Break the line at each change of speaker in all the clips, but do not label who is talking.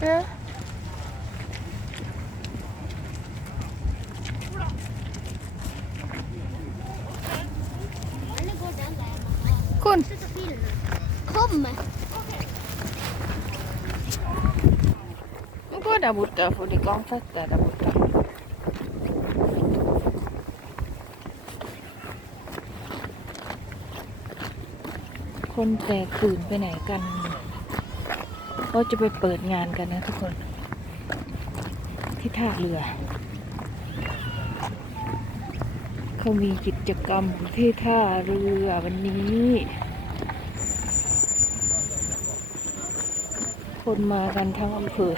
เออ
Eller går den där mamma?
คุณ
Sluta filma. Kom!
มันก็ดับบุตรฝุดิกองฟัดแต่ดับบุตร คนแตกตื่นไปไหนกัน ก็จะไปเปิดงานกันนะทุกคน ที่ท่าเรือ เขามีกิจกรรมที่ท่าเรือวันนี้ คนมากันทั้งอำเภอ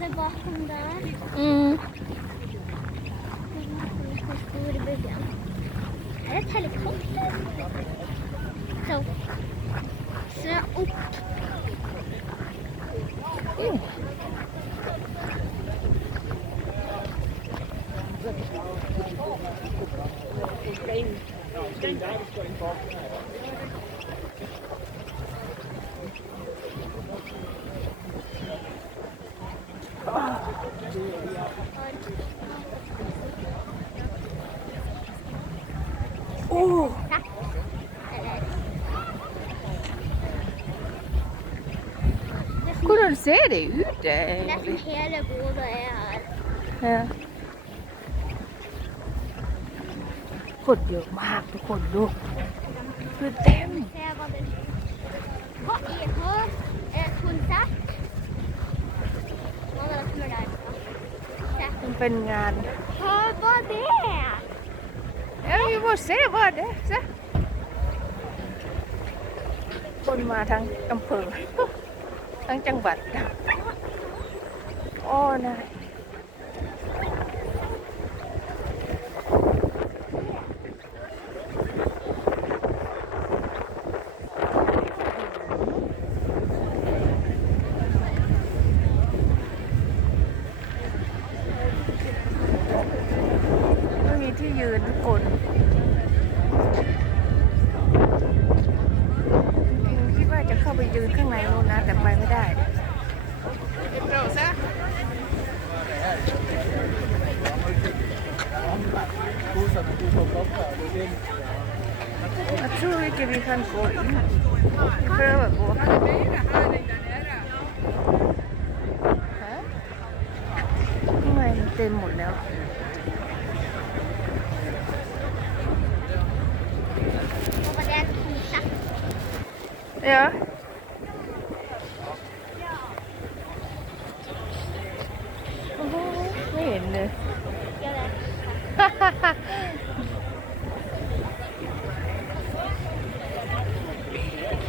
det bakom sånn der. Mm. Er det et helikopter? Så. Se opp.
Mm. Stein. Stein der. โอ้
Tack. Eller? Det är som,
Hvordan ser det ut
det är som
egentlig?
hela Boda är här.
ฮะคนเยอะมากทุกคนดูคือเต็ม
Se vad det Vad är det? Är det
เป็นงาน
Hör vad det är!
เอ้ย vi får se vad det är se คนมาทั้งอำเภอ ทั้งจังหวัด โอ้นายไม่มีที่ยืนทุกคนจริงๆคิดว่าจะเข้าไป ยืนข้างในนู้นนะ แต่ไปไม่ได้อาชูวิกิบิคันโกอิเพื่อแบบว่าทำไมมัเต็มหมดแล้วเดี๋ย
ว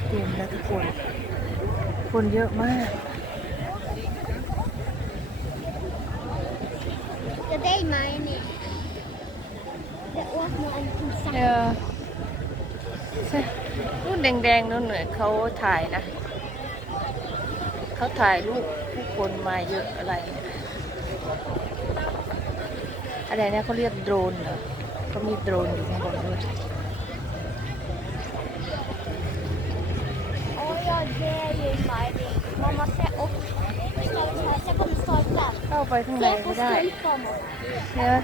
เต็มแล้วทุกคน คนเยอะมาก
Ja, det är Mine. Det åt nog en konsert.
เออใช่นู่นแดงๆนู่นเหนือเขาถ่ายนะ เขาถ่ายรูปผู้คนมาเยอะอะไรเนี่ย อะไรนะเขาเรียกโดรนเหรอเขามีโดรนอยู่ข้างบนด้วย
Åh ja, det är ju Mine. Mamma, se upp. Ska vi ta- Se på stolpen.
เข้าไปข้างใน
Se på
ไม่ได้
stolpen.
เนี่ย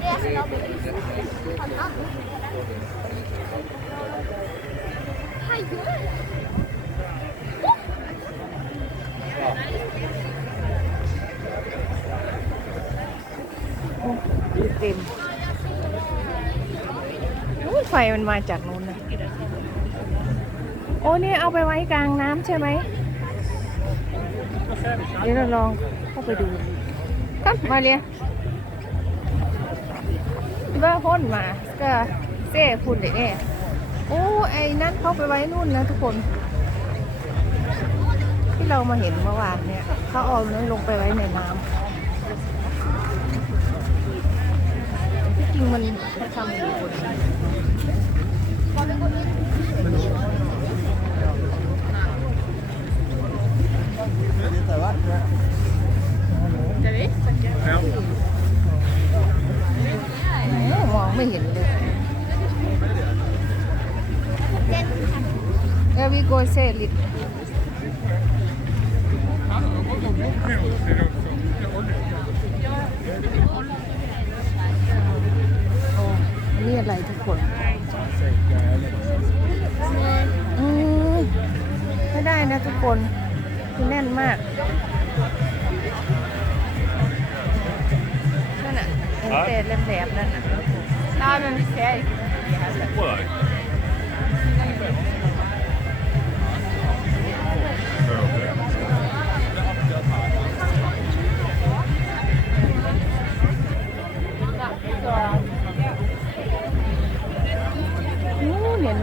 Det är det som jag vill visa.
ต็มนู้นไฟมันมาจากนู้นนะโอ้นี่เอาไปไว้กลางน้ำใช่ไหม เดี๋ยวเราลองเข้าไปดูครับมาเรียว่าพ้นมา ก็เซ่พุ่นเด็เนี่ยโอ้ไอ้นั่นเข้าไปไว้นู่นนะทุกคน ที่เรามาเห็นเมื่อวานเนี่ยเขาเอาเนื้อลงไปไว้ในน้ำ tinh mình xong มองไม่เห็น
เลย
Where we go, say it. Yeah. อะไรทุกคนอืมไม่ได้นะทุกคนคือแน่นมากนั่นน่ะไอ้เศษแหลมๆนั่นน่ะน้ำมันไม่แค่
Well, okay.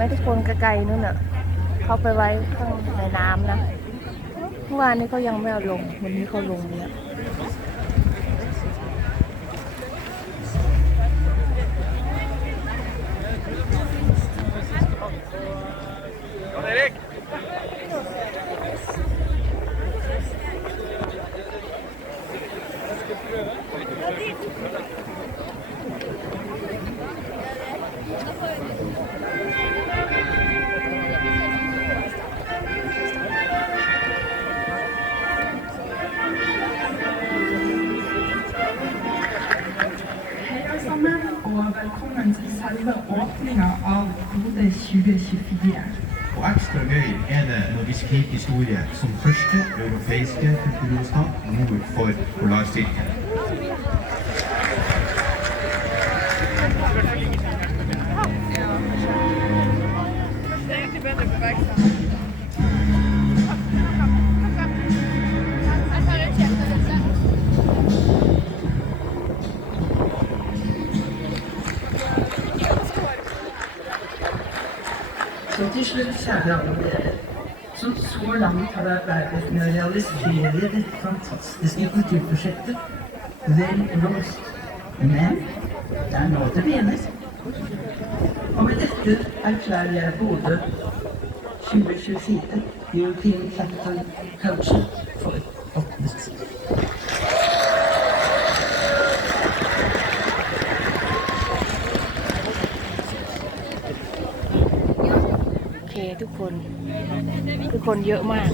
นู่นเห็นไหมทุกคนไกลๆนู่นน่ะเขาไปไว้ข้างในน้ำนะเมื่อวานนี้เขายังไม่เอาลง วันนี้เขาลงเนี่ย
velkommen til selve åpninga av Kode 2024.
Og ekstra gøy er det når vi skriver historie som første europeiske kulturhovedstad nord for Polarsirkelen.
Til slutt, alle dere. Så, langt har det arbeidet med å realisere dette fantastiske kulturprosjektet vel blåst. Men det er nå det begynner. Og med dette erklærer jeg Bodø 2024 European Capital Culture for
คน คือคนเยอะมาก